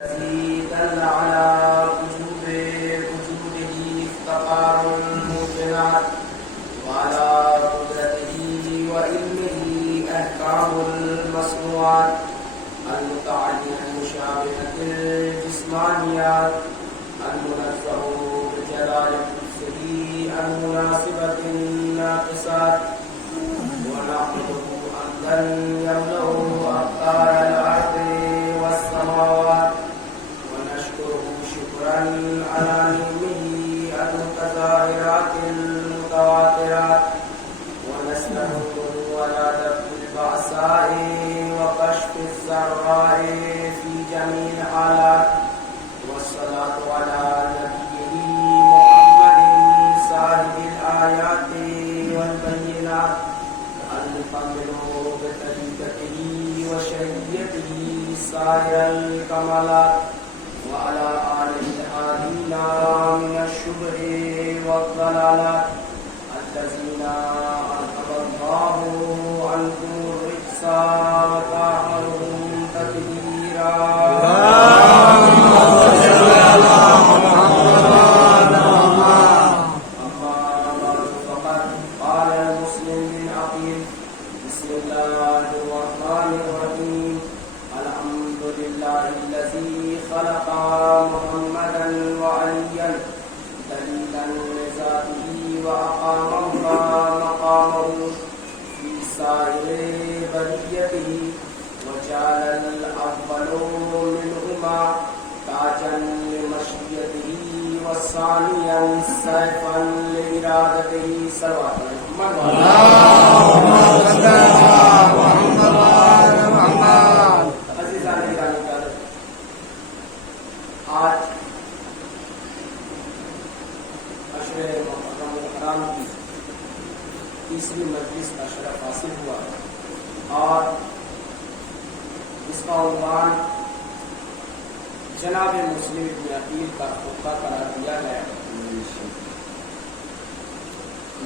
الذي دل على وجوده افتقار الموقنات وعلى قدرته وعلمه أحكام المصنوعات المتعلقة المشابهة الجسمانيات المنزه بجلال نفسه المناسبة الناقصات ونحمده حمدا يملأ أقطار الأرض والسماوات ونشكره شكرا على نعمه المتظاهرات المتواترات ونستعينه على دفع البأساء وكشف الضراء في جميع الحالات والصلاة على نبيه محمد صاحب الآيات والبينات المكمل بطريقته وشريعته سائر الكمالات وعلى آله الهادين من الشبه والضلالات الذين أذهب الله عنهم الرجس وطهرهم تطهيرا. خلق محمدا وعليا دليلا لذاته وأقام مقامه في سائر بريته وجعل الأول منهما تاجا لمشيته والثانيا سيفا لإرادته صلوات محمد. اللهم صل على محمد. آج عشر محرم الحرام کی تیسری مجلس کا شرف حاصل ہوا اور اس کا عنوان جناب مسلم ابن عقیل کا خطبہ قرار دیا گیا.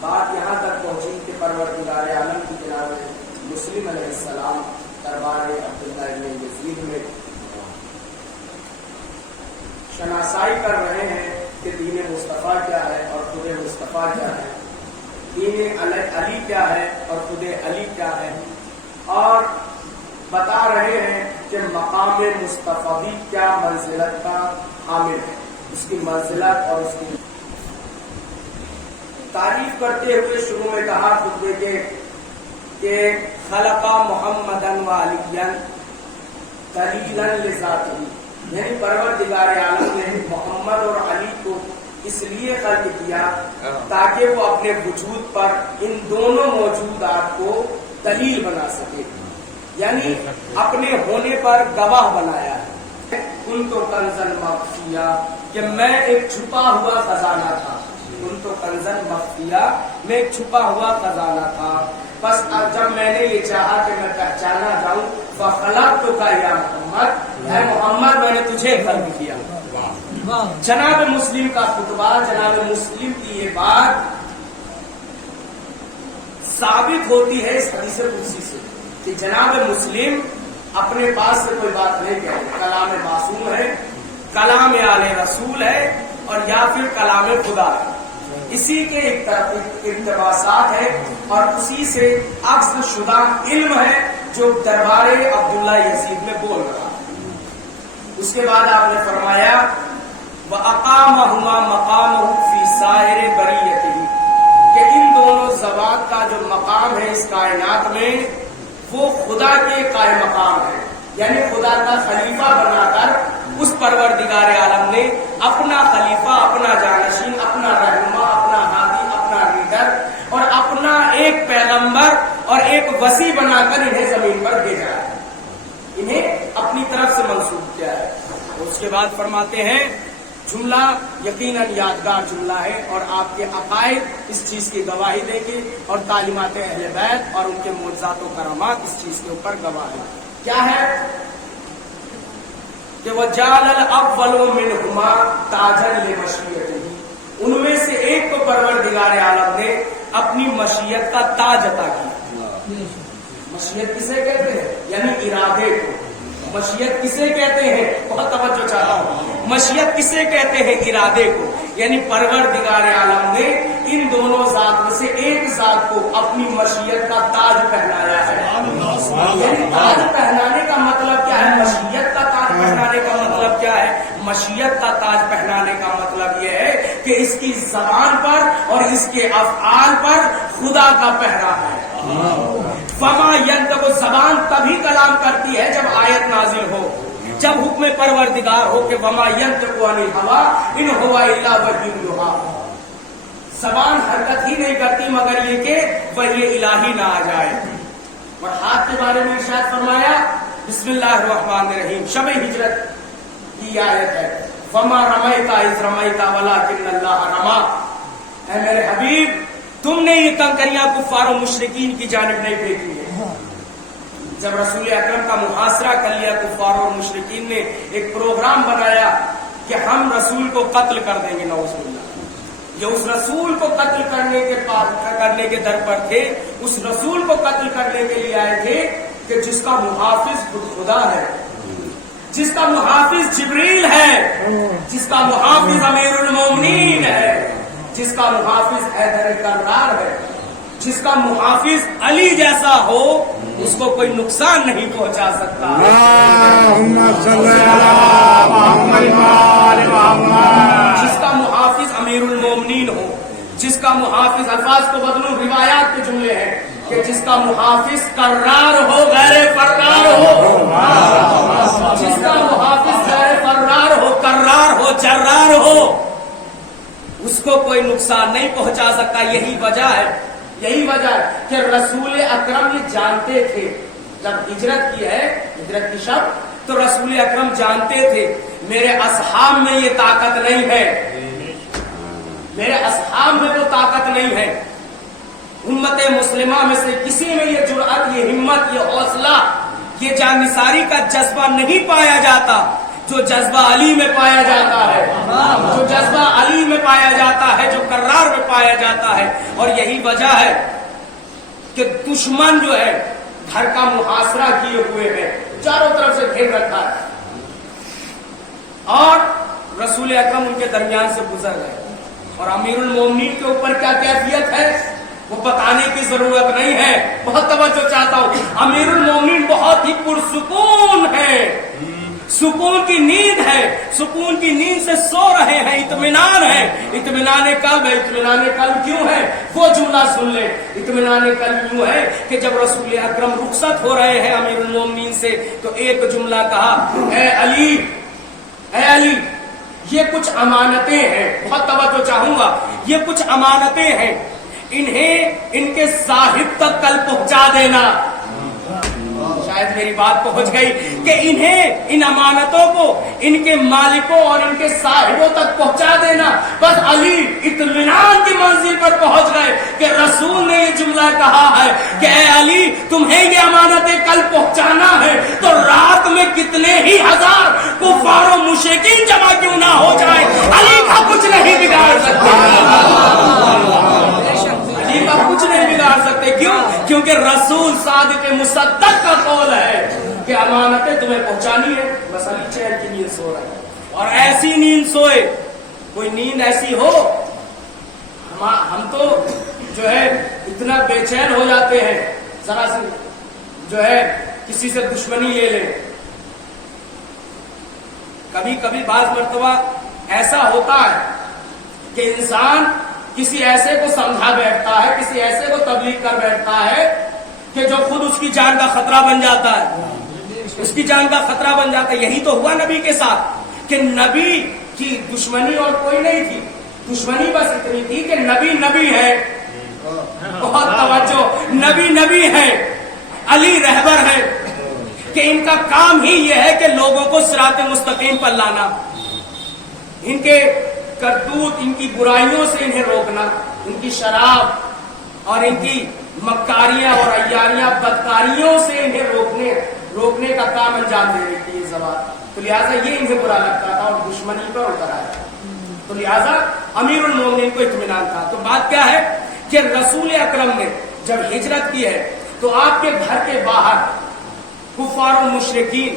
بات یہاں تک پہنچی کہ پروردگار عالم کی جناب مسلم علیہ السلام دربار عبداللہ ابن یزید میں شناسائی کر رہے ہیں کہ دین مصطفیٰ کیا ہے اور خود مصطفیٰ کیا ہے، دین علی کیا ہے اور خود علی کیا ہے، اور بتا رہے ہیں کہ مقام مصطفی کیا منزلت کا حامل ہے، اس کی منزلت اور اس کی تعریف کرتے ہوئے شروع میں کہا خطبے کے کہ خلق محمدا وعلیا دلیلا لذاتہ، یعنی پروردگار عالم نے محمد اور علی کو اس لیے خلق کیا تاکہ وہ اپنے وجود پر ان دونوں موجودات کو دلیل بنا سکے، یعنی اپنے ہونے پر گواہ بنایا ہے. ان تو کنزن مخفیہ کہ میں ایک چھپا ہوا خزانہ تھا، ان تو کنزن مخفیہ میں ایک چھپا ہوا خزانہ تھا. بس جب میں نے یہ چاہا کہ میں پہچانا جاؤں فخلقتک یا محمد، اے محمد میں نے تجھے خلق کیا. جناب مسلم کا خطبہ، جناب مسلم کی یہ بات ثابت ہوتی ہے اس حدیث قدسی سے کہ جناب مسلم اپنے پاس سے کوئی بات نہیں کہتے، کلام معصوم ہے، کلام آل رسول ہے اور یا پھر کلام خدا ہے. اسی کے اقتباسات ہے اور اسی سے اخذ شدہ علم ہے جو دربار عبداللہ یزید میں بول رہا ہے. اس کے بعد آپ نے فرمایا وَأَقَامَهُمَا مَقَامَهُ فِي سَائِرِ بَرِيَّتِهِ کہ ان دونوں ذوات کا جو مقام ہے اس کائنات میں وہ خدا کے قائم مقام ہے، یعنی خدا کا خلیفہ بنا کر اس پروردگار عالم نے اپنا خلیفہ، اپنا جانشین، اپنا رہنما، اپنا ہادی، اپنا لیڈر اور اپنا ایک پیغمبر اور ایک وسیع بنا کر انہیں زمین پر بھیجا ہے، انہیں اپنی طرف سے منسوب کیا ہے. اس کے بعد فرماتے ہیں جملہ یقیناً یادگار جملہ ہے اور آپ کے عقائد اس چیز کی گواہی دیں گے اور تعلیمات اہل بیت اور ان کے معجزات و کرامات اس چیز کے اوپر گواہ ہیں. کیا ہے کہ وَجَعَلَ الْأَوَّلُ مِنْهُمَا تَاجًا لِمَشِيَّتِهِ، ان میں سے ایک کو پروردگار عالم نے اپنی مشیت کا تاج عطا کیا. مشیت کسے کہتے ہیں؟ یعنی ارادے کو. مشیت کسے کہتے ہیں؟ بہت توجہ چاہتا ہوں. مشیت کسے کہتے ہیں؟ ارادے کو. یعنی پروردگار عالم نے ان دونوں ذات میں سے ایک ذات کو اپنی مشیت کا تاج پہنایا ہے. یعنی تاج پہنانے کا مطلب کیا ہے؟ مشیت کا تاج پہنانے کا مطلب کیا ہے؟ مشیت کا تاج پہنانے کا مطلب یہ ہے کہ اس کی زبان پر اور اس کے افعال پر خدا کا پہرا ہے. فما ینطق، زبان تبھی کلام کرتی ہے جب آیت نازل ہو، جب حکم پروردگار ہو کہ وما ینطق عن الہوی ان ہوا الا وحی یوحی. زبان حرکت ہی نہیں کرتی مگر یہ کہ وحی الہی نہ آ جائے. اور ہاتھ کے بارے میں ارشاد فرمایا بسم اللہ الرحمن الرحیم. شب ہجرت کی آیت ہے وما رمیت اذ رمیت ولکن اللہ رمی. اے میرے حبیب تم نے یہ کنکریاں کفار و مشرکین کی جانب نہیں پھینکی ہے. جب رسول اکرم کا محاصرہ کر لیا کفار اور مشرکین نے ایک پروگرام بنایا کہ ہم رسول کو قتل کر دیں گے، نعوذ باللہ. یہ اس رسول کو قتل کرنے کے در پر تھے، اس رسول کو قتل کرنے کے لیے آئے تھے کہ جس کا محافظ خدا ہے، جس کا محافظ جبریل ہے، جس کا محافظ امیر المومنین ہے، جس کا محافظ حیدر کرار ہے، جس کا محافظ علی جیسا ہو اس کو کوئی نقصان نہیں پہنچا سکتا. جس کا محافظ امیر المومنین ہو، جس کا محافظ، الفاظ کو بدلوں روایات کے جملے ہیں کہ جس کا محافظ کرار ہو غیر فرار ہو، جس کا محافظ غیر فرار ہو، کرار ہو، جرار ہو، اس کو کوئی نقصان نہیں پہنچا سکتا. یہی وجہ ہے کہ رسول اکرم یہ جانتے تھے جب ہجرت کی ہے، ہجرت کی شب، تو رسول اکرم جانتے تھے میرے اصحاب میں یہ طاقت نہیں ہے، میرے اصحاب میں وہ طاقت نہیں ہے. امت مسلمہ میں سے کسی میں یہ جرأت، یہ ہمت، یہ حوصلہ، یہ جانثاری کا جذبہ نہیں پایا جاتا جو جذبہ علی میں پایا جاتا ہے، جو جذبہ علی میں پایا جاتا ہے، جو کرار میں پایا جاتا ہے. اور یہی وجہ ہے کہ دشمن جو ہے گھر کا محاصرہ کیے ہوئے ہیں، چاروں طرف سے گھیر رکھا ہے، اور رسول اکرم ان کے درمیان سے گزر گئے. اور امیر المومنین کے اوپر کیا کیفیت ہے وہ بتانے کی ضرورت نہیں ہے. بہت توجہ چاہتا ہوں، امیر المومنین بہت ہی پرسکون ہے، سکون کی نیند ہے، سکون کی نیند سے سو رہے ہیں، اطمینان ہے. اطمینان قلب ہے. اطمینان قلب کیوں ہے؟ وہ جملہ سن لیں. اطمینان قلب یوں ہے کہ جب رسول اکرم رخصت ہو رہے ہیں امیر المومنین سے تو ایک جملہ کہا، اے علی، اے علی، یہ کچھ امانتیں ہیں. بہت توجہ چاہوں گا، یہ کچھ امانتیں ہیں، انہیں ان کے صاحب تک کل پہنچا دینا. شاید میری بات پہنچ گئی کہ انہیں، ان امانتوں کو ان کے مالکوں اور ان کے صاحبوں تک پہنچا دینا. بس علی اطمینان کی منزل پر پہنچ گئے کہ رسول نے یہ جملہ کہا ہے کہ اے علی تمہیں یہ امانتیں کل پہنچانا ہے تو رات میں کتنے ہی ہزار کفار و مشرکین جمع کیوں نہ ہو جائے، علی کا کچھ نہیں بگاڑ سکتے. علی کا کچھ نہیں بگاڑ سکتے. کیوں؟ کیونکہ رسول صادق مصدق کا قول ہے کہ امانتیں تمہیں پہنچانی ہے. بس علی چین کی نیند سو رہا ہے، اور ایسی نیند سوئے، کوئی نیند ایسی ہو، ہم تو جو ہے اتنا بے چین ہو جاتے ہیں ذرا سے جو ہے کسی سے دشمنی لے لیں. کبھی کبھی بعض مرتبہ ایسا ہوتا ہے کہ انسان کسی ایسے کو سمجھا بیٹھتا ہے، کسی ایسے کو تبلیغ کر بیٹھتا ہے کہ جو خود اس کی جان کا خطرہ بن جاتا ہے، اس کی جان کا خطرہ بن جاتا ہے. یہی تو ہوا نبی کے ساتھ کہ نبی کی دشمنی اور کوئی نہیں تھی، دشمنی بس اتنی تھی کہ نبی ہے. بہت توجہ، نبی ہے، علی رہبر ہے کہ ان کا کام ہی یہ ہے کہ لوگوں کو صراط مستقیم پر لانا، ان کے کرتوت، ان کی برائیوں سے انہیں روکنا، ان کی شراب اور ان کی مکاریاں اور عیاریاں، بدکاریوں سے انہیں روکنے کا کام انجام دے رہی تھی یہ زبان. تو لہٰذا یہ انہیں برا لگتا تھا اور دشمنی پر اتر آیا. تو لہٰذا امیر المومنین کو اطمینان تھا. تو بات کیا ہے کہ رسول اکرم نے جب ہجرت کی ہے تو آپ کے گھر کے باہر کفار و مشرکین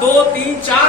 2, 3, 4,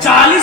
40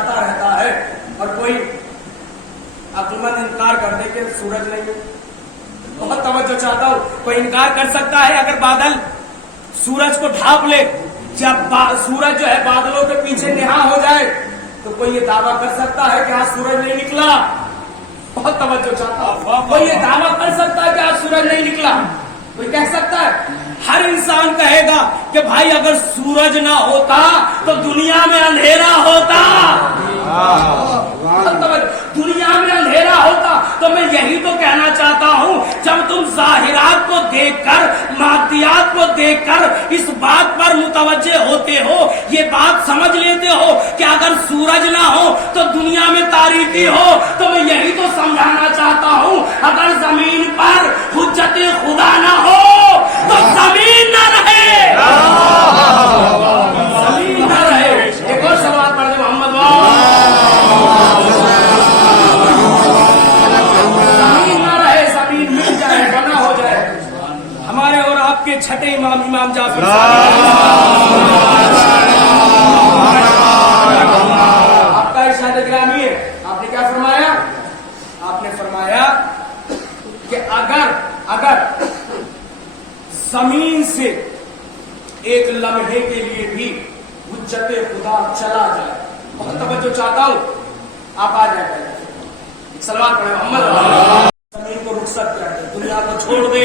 جاتا رہتا ہے اور کوئی عقلمند انکار کر دے کہ سورج نہیں ہے. بہت توجہ چاہتا ہوں. کوئی انکار کر سکتا ہے اگر بادل سورج کو ڈھانپ لے, جب سورج جو ہے بادلوں کے پیچھے نہا ہو جائے تو کوئی یہ دعویٰ کر سکتا ہے کہ آج سورج نہیں نکلا؟ بہت توجہ چاہتا ہوں. کوئی یہ دعویٰ کر سکتا ہے کہ آج سورج نہیں نکلا؟ کوئی کہہ سکتا ہے؟ ہر انسان کہے گا کہ بھائی اگر سورج نہ ہوتا تو دنیا میں اندھیرا ہوتا, دنیا میں اندھیرا ہوتا. تو میں یہی تو کہنا چاہتا ہوں, جب تم ظاہرات کو دیکھ کر, مادیات کو دیکھ کر اس بات پر متوجہ ہوتے ہو, یہ بات سمجھ لیتے ہو کہ اگر سورج نہ ہو تو دنیا میں تاریکی ہو, تو میں یہی تو سمجھانا چاہتا ہوں اگر زمین پر حجت خدا نہ ہو تو زمین نہ رہے, زمین نہ رہے. ایک اور سوال پڑھ دے محمد زمین نہ رہے, زمین مل جائے, بنا ہو جائے. ہمارے اور آپ کے چھٹے امام, امام جعفر آپ کا ارشاد گرامی ہے. آپ نے کیا فرمایا؟ آپ نے فرمایا کہ اگر زمین سے ایک لمحے کے لیے بھی حجت خدا چلا جائے, بہت توجہ چاہتا ہوں, آپ آ جائیں سلوات پڑھیں محمد. زمین کو رخصت کر دے, دنیا کو چھوڑ دے,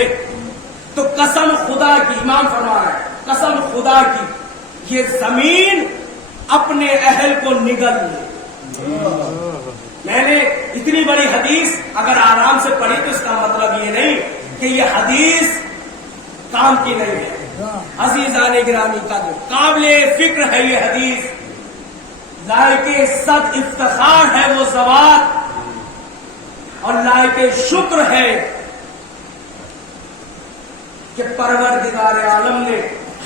تو قسم خدا کی, امام فرما رہے ہیں قسم خدا کی, یہ زمین اپنے اہل کو نگل لے. میں نے اتنی بڑی حدیث اگر آرام سے پڑھی تو اس کا مطلب یہ نہیں کہ یہ حدیث کام کی نہیں ہے. عزیزان گرامی کا جو قابل فکر ہے یہ حدیث, لائق صد افتخار ہے وہ ذوات, اور لائق شکر ہے کہ پروردگار عالم نے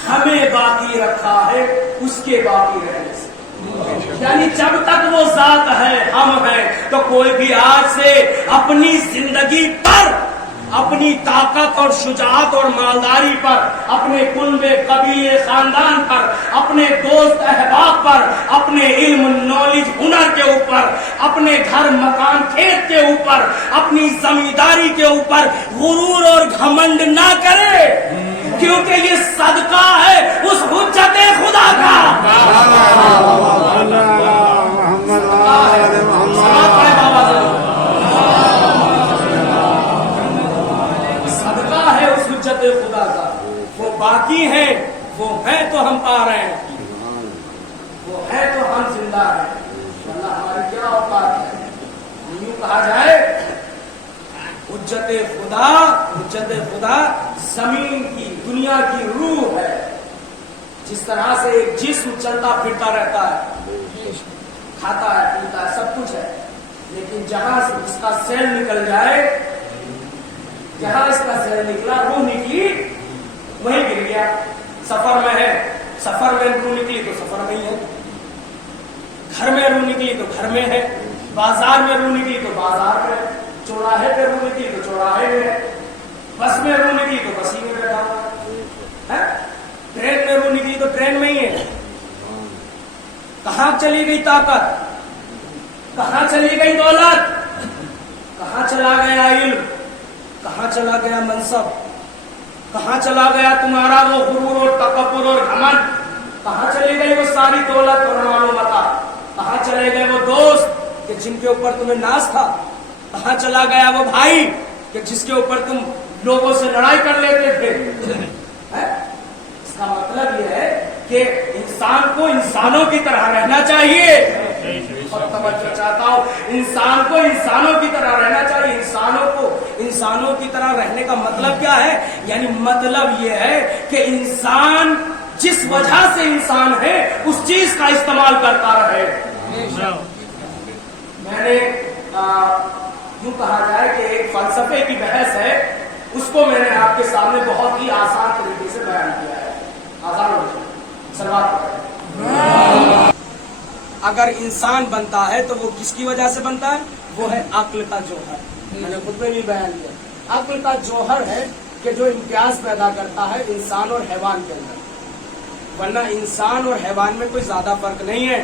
ہمیں باقی رکھا ہے اس کے باقی رہنے سے. یعنی جب تک وہ ذات ہے, ہم ہیں, تو کوئی بھی آج سے اپنی زندگی پر, اپنی طاقت اور شجاعت اور مالداری پر, اپنے کنبے قبیلے خاندان پر, اپنے دوست احباب پر, اپنے علم نالج ہنر کے اوپر, اپنے گھر مکان کھیت کے اوپر, اپنی زمینداری کے اوپر غرور اور گھمنڈ نہ کرے, کیونکہ یہ صدقہ ہے اس حجت خدا کا. صدقہ ہے اس حجت خدا کا. وہ باقی ہیں, وہ ہیں تو ہم پا رہے ہیں, وہ ہے تو ہم زندہ ہیں. اللہ ہماری کیا اوقات ہے. یوں کہا جائے حجت خدا زمین کی, دنیا کی روح ہے. جس طرح سے ایک جسم چلتا پھرتا رہتا ہے, کھاتا ہے, پیتا ہے, سب کچھ ہے, لیکن جہاں سے اس کا سیل نکل جائے, جہاں اس کا سیل نکلا, روح نکلی, وہیں گر گیا. سفر میں ہے, سفر میں روح نکلی تو سفر میں ہی ہے, گھر میں روح نکلی تو گھر میں ہے, بازار میں روح نکلی تو بازار میں, چوراہے پہ روح نکلی تو چوراہے میں ہے, بس میں روح نکلی تو بس ہی میں بیٹھا ہے, ٹرین میں روح نکلی تو ٹرین میں ہی ہے. کہاں چلی گئی طاقت, کہاں چلی گئی دولت, کہاں چلا گیا علم, کہاں چلا گیا منصب, کہاں چلا گیا تمہارا وہ غرور اور تکبر اور گھمنڈ, کہاں چلی گئی وہ ساری دولت اور معلومات, کہاں چلے گئے وہ دوست کہ جن کے اوپر تمہیں ناز تھا, کہاں چلا گیا وہ بھائی کہ جس کے اوپر تم لوگوں سے لڑائی کر لیتے تھے. اس کا مطلب یہ ہے کہ انسان کو انسانوں کی طرح رہنا چاہیے. بہت توجہ چاہتا ہوں, انسان کو انسانوں کی طرح رہنا چاہیے. انسانوں کی طرح رہنے کا مطلب کیا ہے؟ یعنی مطلب یہ ہے کہ انسان جس وجہ سے انسان ہے اس چیز کا استعمال کرتا رہے. میں نے یوں کہا جائے کہ ایک فلسفے کی بحث ہے, اس کو میں نے آپ کے سامنے بہت ہی آسان طریقے سے بیان کیا ہے. آسان ہو جائے سلوات. اگر انسان بنتا ہے تو وہ کس کی وجہ سے بنتا ہے؟ وہ ہے عقل کا جوہر. میں نے خود میں بھی بیان کیا, عقل کا جوہر ہے کہ جو امتیاز پیدا کرتا ہے انسان اور حیوان کے اندر, ورنہ انسان اور حیوان میں کوئی زیادہ فرق نہیں ہے.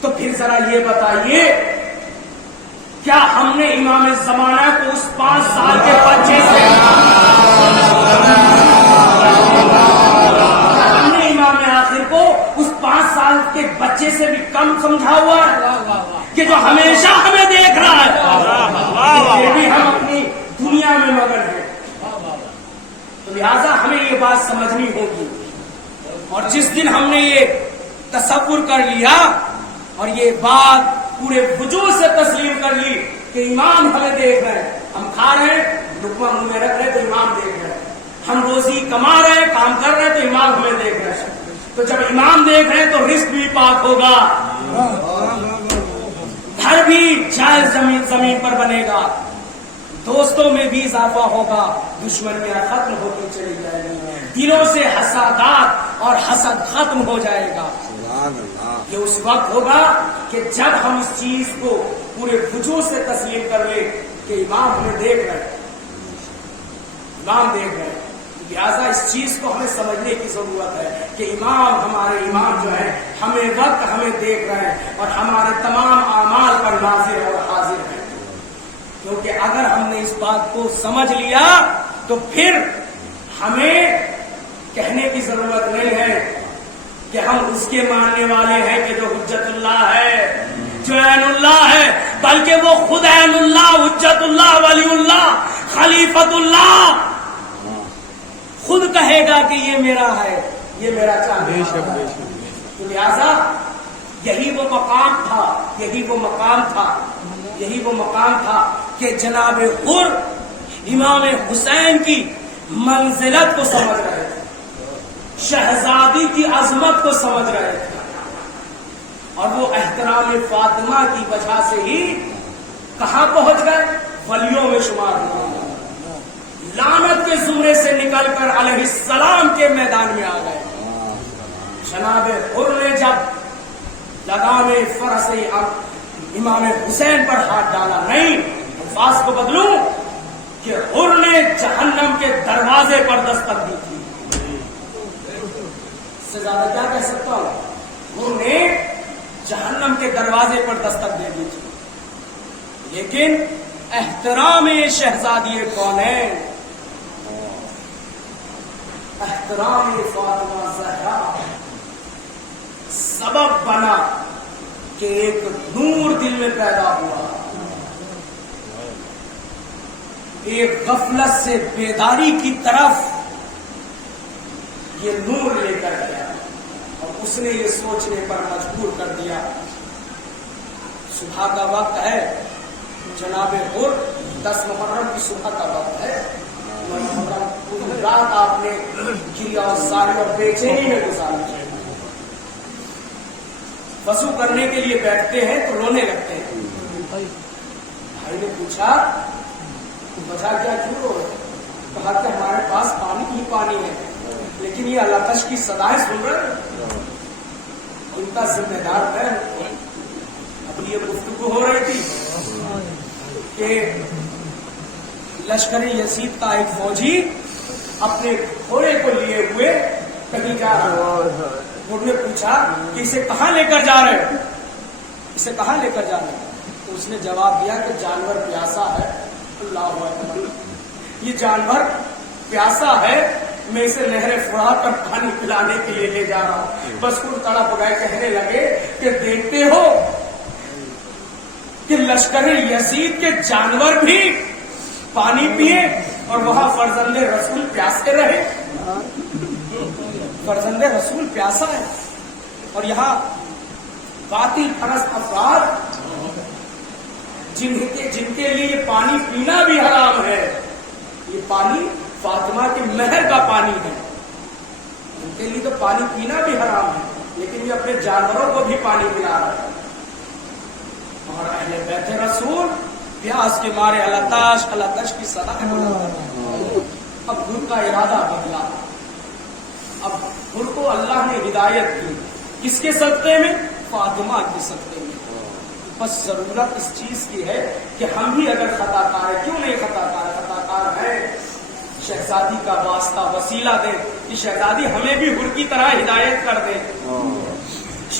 تو پھر ذرا یہ بتائیے کیا ہم نے امام زمانہ کو اس 5 سال کے بچے سے ہم نے امام آخر کو اس 5 سال کے بچے سے بھی کم سمجھا ہوا ہے کہ جو ہمیشہ ہمیں دیکھ رہا ہے پھر بھی ہم اپنی دنیا میں مگن ہیں. تو لہذا ہمیں یہ بات سمجھنی ہوگی. اور جس دن ہم نے یہ تصور کر لیا اور یہ بات پورے وجود سے تسلیم کر لی کہ امام ہمیں دیکھ رہے ہیں, ہم کھا رہے ہیں لقمہ منہ میں رکھ رہے ہیں تو امام دیکھ رہے ہیں, ہم روزی کما رہے ہیں کام کر رہے ہیں تو امام ہمیں دیکھ رہے ہیں. تو جب امام دیکھ رہے ہیں تو رزق بھی پاک ہوگا, گھر بھی جائز زمین پر بنے گا, دوستوں میں بھی اضافہ ہوگا, دشمنیاں ختم ہوتی چلی جائیں گی, دلوں سے حسادات اور حسد ختم ہو جائے گا. یہ اس وقت ہوگا کہ جب ہم اس چیز کو پورے وجود سے تسلیم کر لیں کہ امام ہمیں دیکھ رہے ہیں, امام دیکھ رہے ہیں. لہٰذا اس چیز کو ہمیں سمجھنے کی ضرورت ہے کہ امام ہمارے امام جو ہے ہمیں وقت ہمیں دیکھ رہے ہیں اور ہمارے تمام اعمال پر ناظر اور حاضر ہیں. کیونکہ اگر ہم نے اس بات کو سمجھ لیا تو پھر ہمیں کہنے کی ضرورت نہیں ہے کہ ہم اس کے ماننے والے ہیں کہ جو حجت اللہ ہے, جو عین اللہ ہے, بلکہ وہ خود عین اللہ, حجت اللہ, ولی اللہ, خلیفت اللہ خود کہے گا کہ یہ میرا ہے, یہ میرا چاہنے والا ہے. تو لہذا یہی وہ مقام تھا, یہی وہ مقام تھا, یہی وہ مقام تھا کہ جناب حر امام حسین کی منزلت کو سمجھ رہے تھے, شہزادی کی عظمت کو سمجھ رہے تھے, اور وہ احترام فاطمہ کی وجہ سے ہی کہاں پہنچ گئے, ولیوں میں شمار ہوا, لعنت کے زمرے سے نکل کر علیہ السلام کے میدان میں آ گئے. جناب حر نے جب لگام فرس امام حسین پر ہاتھ ڈالا, نہیں الفاظ کو بدلوں کہ حر نے جہنم کے دروازے پر دستک دی تھی, اس سے زیادہ کیا کہہ سکتا ہوں, حر نے جہنم کے دروازے پر دستک دے دی تھی. لیکن احترام شہزادی کونین, احترام فاطمہ زہرا سبب بنا کہ ایک نور دل میں پیدا ہوا, ایک غفلت سے بیداری کی طرف یہ نور لے کر گیا, اور اس نے یہ سوچنے پر مجبور کر دیا. صبح کا وقت ہے جناب حر, 10 محرم کی صبح کا وقت ہے, رات آپ نے گری اور ساری اور بے چینی میں گزاری. وضو کرنے کے لیے بیٹھتے ہیں تو رونے لگتے ہیں. بھائی نے پوچھا وجہ کیا, کیوں رو رہے؟ کہا کہ ہمارے پاس پانی ہی پانی ہے, لیکن یہ اللہ تش کی صدائیں سن رہے, ان کا ذمہ دار ہے. اب یہ گفتگو ہو رہی تھی کہ لشکر یزید کا ایک فوجی اپنے گھوڑے کو لیے ہوئے کہیں جا رہا. انہوں نے پوچھا کہ اسے کہاں لے کر جا رہے, اسے کہاں لے کر جا رہے؟ تو اس نے جواب دیا کہ جانور پیاسا ہے. اللہ اکبر, یہ جانور پیاسا ہے, میں اسے نہر فرات پر پانی پلانے کے لیے لے جا رہا ہوں. بس کو تڑپ گئے, کہنے لگے کہ دیکھتے ہو کہ لشکر یزید کے جانور بھی پانی پیے اور وہاں فرزند رسول پیاسے رہے. فرزند رسول پیاسا ہے, اور یہاں باطل پرست افراد جن کے لیے یہ پانی پینا بھی حرام ہے, یہ پانی فاطمہ کے مہر کا پانی ہے, ان کے لیے تو پانی پینا بھی حرام ہے, لیکن یہ اپنے جانوروں کو بھی پانی پلا رہا ہے. اور اہل بیت رسول پیاس کے مارے اللہ تش کی صدا ہے. اب حر کا ارادہ بدلا, اب حر کو اللہ نے ہدایت کی, کس کے صدقے میں؟ فاطمہ کے صدقے میں. بس ضرورت اس چیز کی ہے کہ ہم بھی اگر خطا کار ہے, کیوں نہیں خطا کار, خطا کار ہے, شہزادی کا واسطہ وسیلہ دے کہ شہزادی ہمیں بھی حر کی طرح ہدایت کر دے,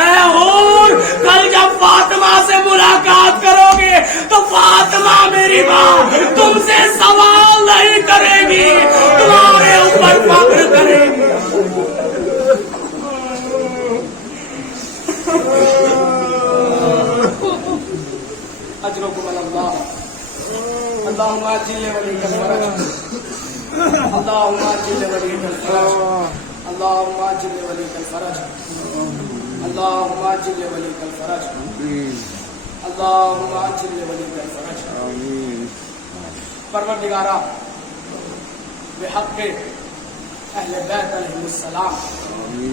اے حور، کل جب فاطمہ سے ملاقات کرو گے تو فاطمہ میری ماں تم سے سوال نہیں کرے گی، تمہارے اوپر فخر کرے گی۔ اجرکم اللہ، اللہم عجل ولیک الفرج، اللہم عجل ولیک الفرج، اللہم عجل ولیک الفرج، اللہم عجل ولیک الفرج، اللہم عجل ولیک الفرج۔ پروردگارا، بحق اہل بیت علیہ السلام،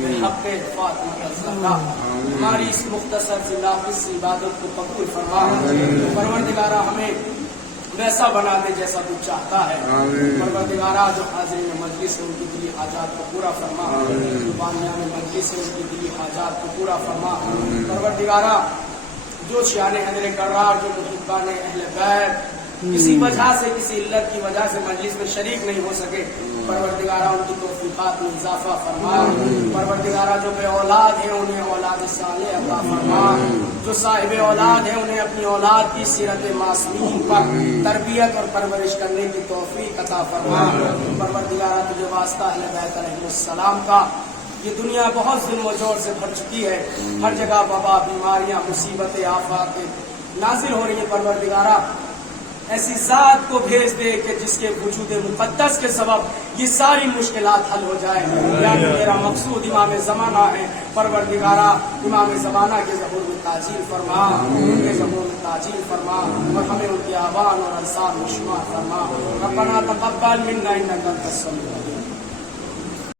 بحق فاطمہ الزہرا، ہماری اس مختصر سی ناقص سی عبادت کو قبول فرما۔ پروردگارا، ہمیں ویسا بنا دے جیسا تو چاہتا ہے۔ پروردگارا، جو حاضرین مجلس ہیں ان کی دلی حاجات کو پورا فرما، جو بامیان مجلس ہیں ان کی دلی حاجات کو پورا فرما۔ پروردگارا، جو شیان حضر کرار، جو محبان اہل بیت کسی وجہ سے، کسی علت کی وجہ سے مجلس میں شریک نہیں ہو سکے، پروردگارا ان کی توفیقات میں اضافہ فرما۔ پروردگارا، جو بے اولاد ہیں انہیں اولاد صالح عطا فرما، جو صاحب اولاد ہیں انہیں اپنی اولاد کی سیرت معصومین پر تربیت اور پرورش کرنے کی توفیق عطا فرما۔ پروردگارا، تجھے واسطہ اہل بیت علیہ السلام کا، یہ دنیا بہت ظلم و جور سے بھر چکی ہے، ہر جگہ وبا، بیماریاں، مصیبتیں، آفات نازل ہو رہی ہیں۔ پروردگارا، ایسی ذات کو بھیج دے کہ جس کے وجود مقدس کے سبب یہ ساری مشکلات حل ہو جائے۔ یعنی میرا مقصود امام زمانہ ہے۔ پروردگارا، امام زمانہ کے ظہور میں تعجیل فرما، ان کے ظہور میں تعجیل فرما، اور ہمیں ان کے آبان اور انصار میں شمار فرما۔ ربنا تقبل منا انک انت السمیع